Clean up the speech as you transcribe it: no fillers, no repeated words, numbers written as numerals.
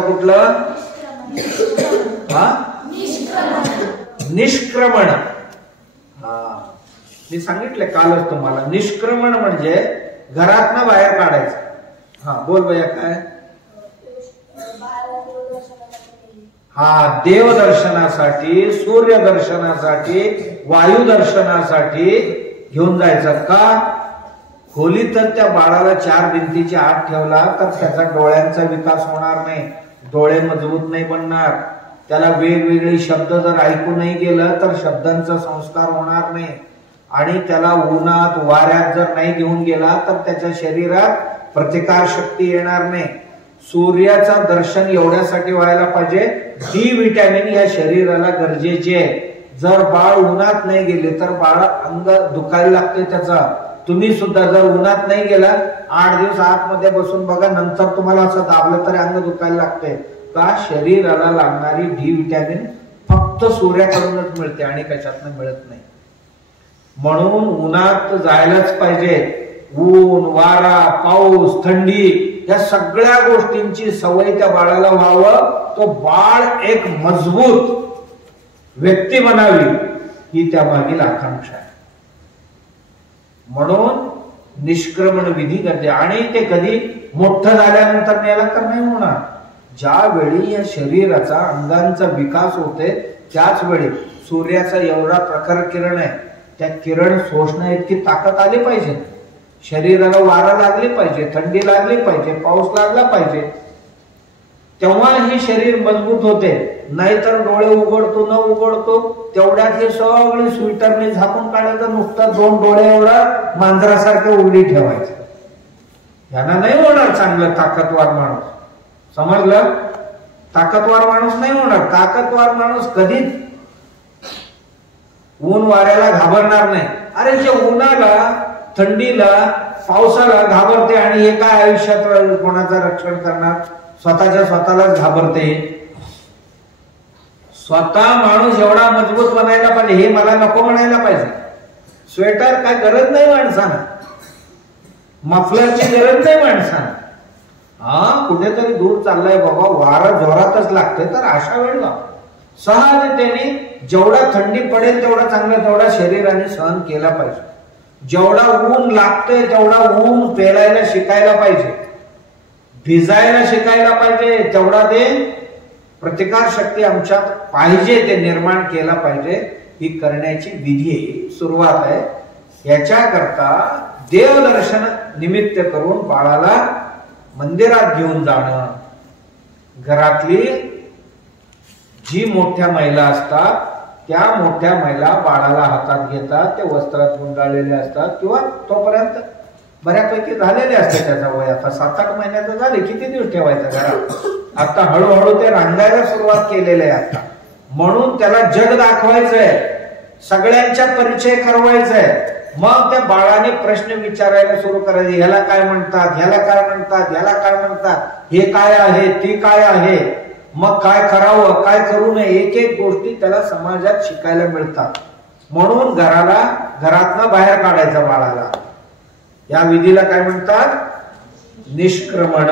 कुठलं निष्क्रमण. मी सांगितलं कालच तुम्हाला, निष्क्रमण म्हणजे घरातनं बाहेर काढायचं. हा बोल भैया काय. हा देवदर्शनासाठी, सूर्यदर्शनासाठी, वायुदर्शनासाठी घेऊन जायचं. का खोलीत तर त्या बाळाला 4 भिंतीच्या आत ठेवला तर त्याचा डोळ्यांचा विकास होणार नाही, डोळे मजबूत नाही बनणार. त्याला वेगवेगळे शब्द जर ऐकू नाही गेलं तर शब्दांचा संस्कार होणार नाही. आणि त्याला उन्हात वाऱ्यात जर नाही घेऊन गेला तर त्याच्या शरीरात प्रतिकार शक्ती येणार नाही. सूर्याचं दर्शन एवढ्यासाठी व्हायला पाहिजे, डी विटॅमिन या शरीराला गरजेचे आहे. जर बाळ उन्हात नाही गेले तर बाळ अंग दुखायला लागते त्याचा. तुम्ही सुद्धा जर उन्हात नाही गेला 8 दिवस आतमध्ये बसून बघा, नंतर तुम्हाला असं दाबलं तरी अंग दुखायला लागते. का शरीराला लागणारी डी विटॅमिन फक्त सूर्याकडूनच मिळते आणि कशातनं मिळत नाही. म्हणून उन्हात जायलाच पाहिजे. ऊन, वारा, पाऊस, थंडी या सगळ्या गोष्टींची सवय त्या बाळाला व्हावं, तो बाळ एक मजबूत व्यक्ती बनावी ही त्या मागील आकांक्षा आहे. म्हणून निष्क्रमण विधी करते. आणि ते कधी मोठं झाल्यानंतर नेला तर नाही होणार. ज्या वेळी या शरीराचा अंगांचा विकास होते त्याच वेळी सूर्याचा एवढा प्रखर किरण आहे, त्या किरण शोषण्या इतकी ताकद आली पाहिजे. शरीराला वारा लागली पाहिजे, थंडी लागली पाहिजे, पाऊस लागला पाहिजे, तेव्हा हे शरीर मजबूत होते. नाहीतर डोळे उघडतो न उघडतो तेवढ्यात हे सगळे स्वेटरने झाकून काढायचं, नुसतं 2 डोळे एवढा मांजरासारखे उघडी ठेवायचे. यांना नाही होणार चांगलं ताकदवार माणूस. समजलं? ताकदवार माणूस नाही होणार. ताकदवार माणूस कधीच ऊन वाऱ्याला घाबरणार नाही. अरे जे उन्हाला, थंडीला, पावसाला घाबरते आणि हे काय आयुष्यात कोणाचं रक्षण करणार? स्वतःलाच घाबरते. स्वतः माणूस एवढा मजबूत बनायला पाहिजे, हे मला नको म्हणायला पाहिजे. स्वेटर काय गरज नाही माणसाला, मफलरची गरज नाही माणसाला. हा कुठेतरी दूर चाललाय बाबा, वारा जोरातच लागतोय तर अशा वेळेला सहजतेने जेवढा थंडी पडेल तेवढा चांगला, तेवढा शरीराने सहन केला पाहिजे. जेवढा ऊन लागतोय तेवढा ऊन पेलायला शिकायला पाहिजे, भिजायला शिकायला पाहिजे. तेवढा ते प्रतिकार शक्ती आमच्यात पाहिजे, ते निर्माण केला पाहिजे. ही करण्याची विधी सुरुवात आहे. याच्याकरता देवदर्शन निमित्त करून बाळाला मंदिरात घेऊन जाणं. घरातली जी मोठ्या महिला असतात त्या मोठ्या महिला बाळाला हातात घेतात, ते वस्त्रात गुंडाळलेले असतात किंवा तोपर्यंत बऱ्यापैकी झालेले असते त्याचा वय. आता 7-8 महिन्याचं झाले, किती दिवस ठेवायचं घरात? आता हळूहळू ते रांगायला सुरुवात केलेलं आहे आता. म्हणून त्याला जग दाखवायचंय, सगळ्यांच्या परिचय करवायचंय. मग त्या बाळाने प्रश्न विचारायला सुरू करायचे, ह्याला काय म्हणतात, ह्याला काय म्हणतात, ह्याला काय म्हणतात, हे काय आहे, ती काय आहे, मग काय करावं, काय करू नये, एक गोष्टी त्याला समाजात शिकायला मिळतात. म्हणून घरातनं बाहेर काढायचं बाळाला. या विधीला काय म्हणतात? निष्क्रमण.